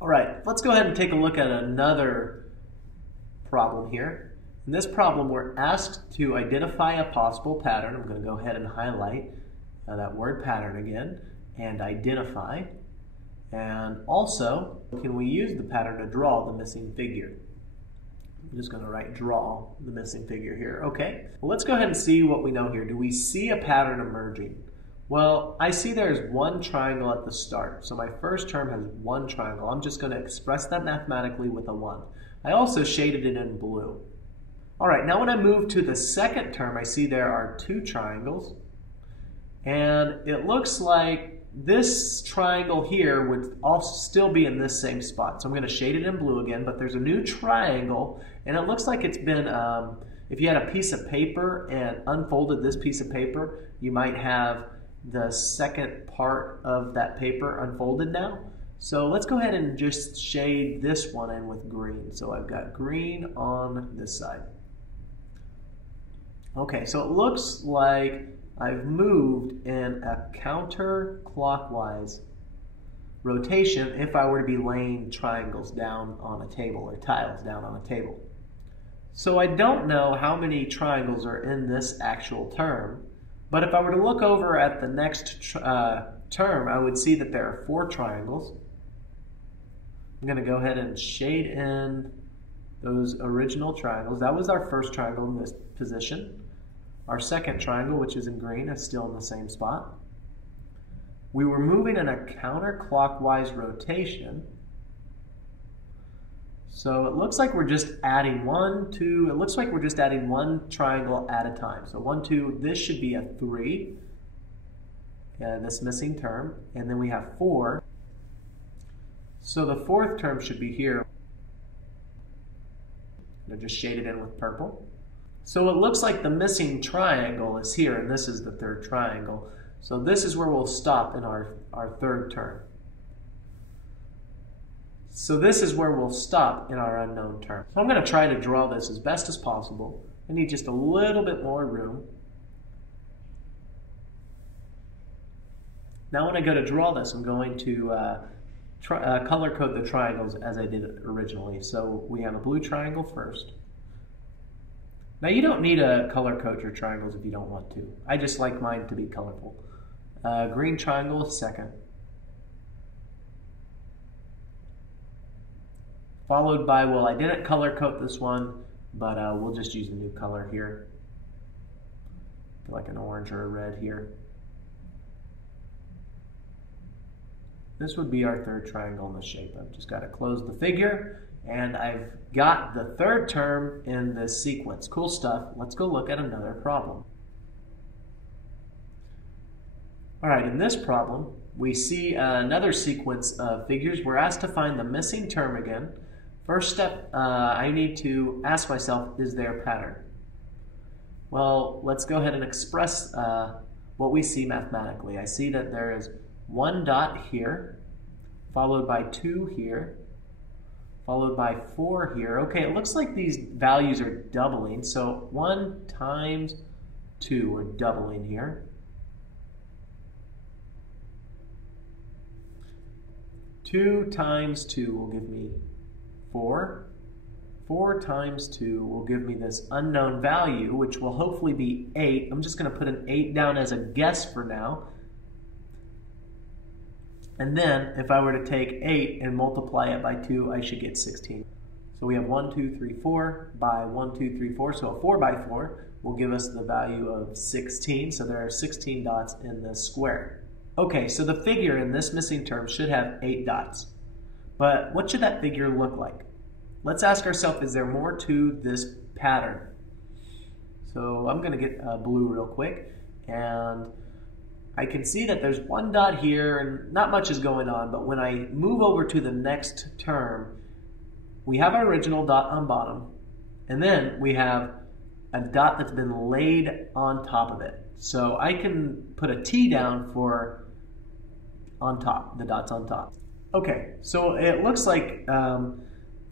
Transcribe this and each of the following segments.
All right, let's go ahead and take a look at another problem here. In this problem, we're asked to identify a possible pattern. I'm going to go ahead and highlight that word pattern again and identify. And also, can we use the pattern to draw the missing figure? I'm just going to write draw the missing figure here. Okay, well, let's go ahead and see what we know here. Do we see a pattern emerging? Well, I see there's one triangle at the start. So my first term has one triangle. I'm just going to express that mathematically with a 1. I also shaded it in blue. All right, now when I move to the second term, I see there are 2 triangles. And it looks like this triangle here would also still be in this same spot. So I'm going to shade it in blue again, but there's a new triangle, and it looks like it's been, if you had a piece of paper and unfolded this piece of paper, you might have the second part of that paper unfolded now. So let's go ahead and just shade this one in with green. So I've got green on this side. Okay, so it looks like I've moved in a counterclockwise rotation if I were to be laying triangles down on a table or tiles down on a table. So I don't know how many triangles are in this actual term, but if I were to look over at the next term, I would see that there are 4 triangles. I'm going to go ahead and shade in those original triangles. That was our first triangle in this position. Our second triangle, which is in green, is still in the same spot. We were moving in a counterclockwise rotation. So it looks like we're just adding 1, 2, it looks like we're just adding 1 triangle at a time. So 1, 2, this should be a 3, this missing term, and then we have 4. So the 4th term should be here. I just shade it in with purple. So it looks like the missing triangle is here, and this is the 3rd triangle. So this is where we'll stop in our 3rd term. So this is where we'll stop in our unknown term. So I'm going to try to draw this as best as possible. I need just a little bit more room. Now when I go to draw this, I'm going to color code the triangles as I did it originally. So we have a blue triangle first. Now you don't need to color code your triangles if you don't want to. I just like mine to be colorful. Green triangle is second. Followed by, well, I didn't color code this one, but we'll just use the new color here. Like an orange or a red here. This would be our 3rd triangle in the shape. I've just got to close the figure, and I've got the 3rd term in this sequence. Cool stuff. Let's go look at another problem. All right, in this problem, we see another sequence of figures. We're asked to find the missing term again. First step, I need to ask myself, is there a pattern? Well, let's go ahead and express what we see mathematically. I see that there is 1 dot here, followed by 2 here, followed by 4 here. Okay, it looks like these values are doubling. So 1 times 2, we're doubling here. 2 times 2 will give me 4. 4 times 2 will give me this unknown value, which will hopefully be 8. I'm just going to put an 8 down as a guess for now. And then, if I were to take 8 and multiply it by 2, I should get 16. So we have 1, 2, 3, 4 by 1, 2, 3, 4. So a 4 by 4 will give us the value of 16. So there are 16 dots in this square. Okay, so the figure in this missing term should have 8 dots. But what should that figure look like? Let's ask ourselves, is there more to this pattern? So I'm going to get blue real quick, and I can see that there's 1 dot here and not much is going on, but when I move over to the next term, we have our original dot on bottom, and then we have a dot that's been laid on top of it. So I can put a T down for on top, the dots on top. Okay, so it looks like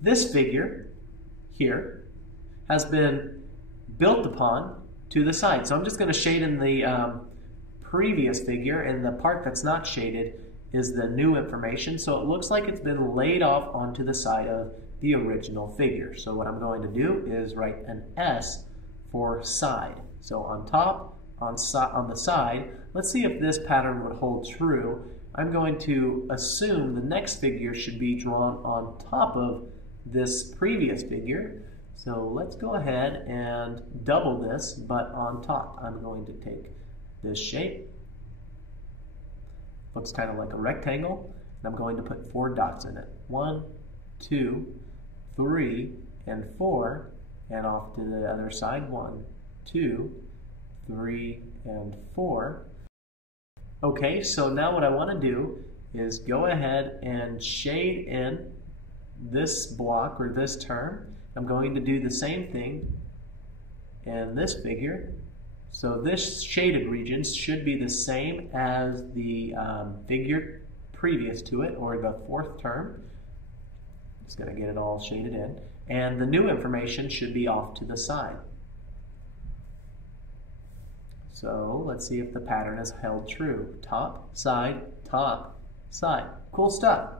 this figure here has been built upon to the side. So I'm just going to shade in the previous figure, and the part that's not shaded is the new information. So it looks like it's been laid off onto the side of the original figure. So what I'm going to do is write an S for side. So on top, on the side, let's see if this pattern would hold true. I'm going to assume the next figure should be drawn on top of this previous figure. So let's go ahead and double this, but on top. I'm going to take this shape. Looks kind of like a rectangle. And I'm going to put 4 dots in it. 1, 2, 3, and 4. And off to the other side. 1, 2, 3, and 4. Okay, so now what I want to do is go ahead and shade in this block or this term. I'm going to do the same thing in this figure. So this shaded region should be the same as the figure previous to it, or the 4th term. Just going to get it all shaded in. And the new information should be off to the side. So let's see if the pattern is held true. Top, side, top, side. Cool stuff.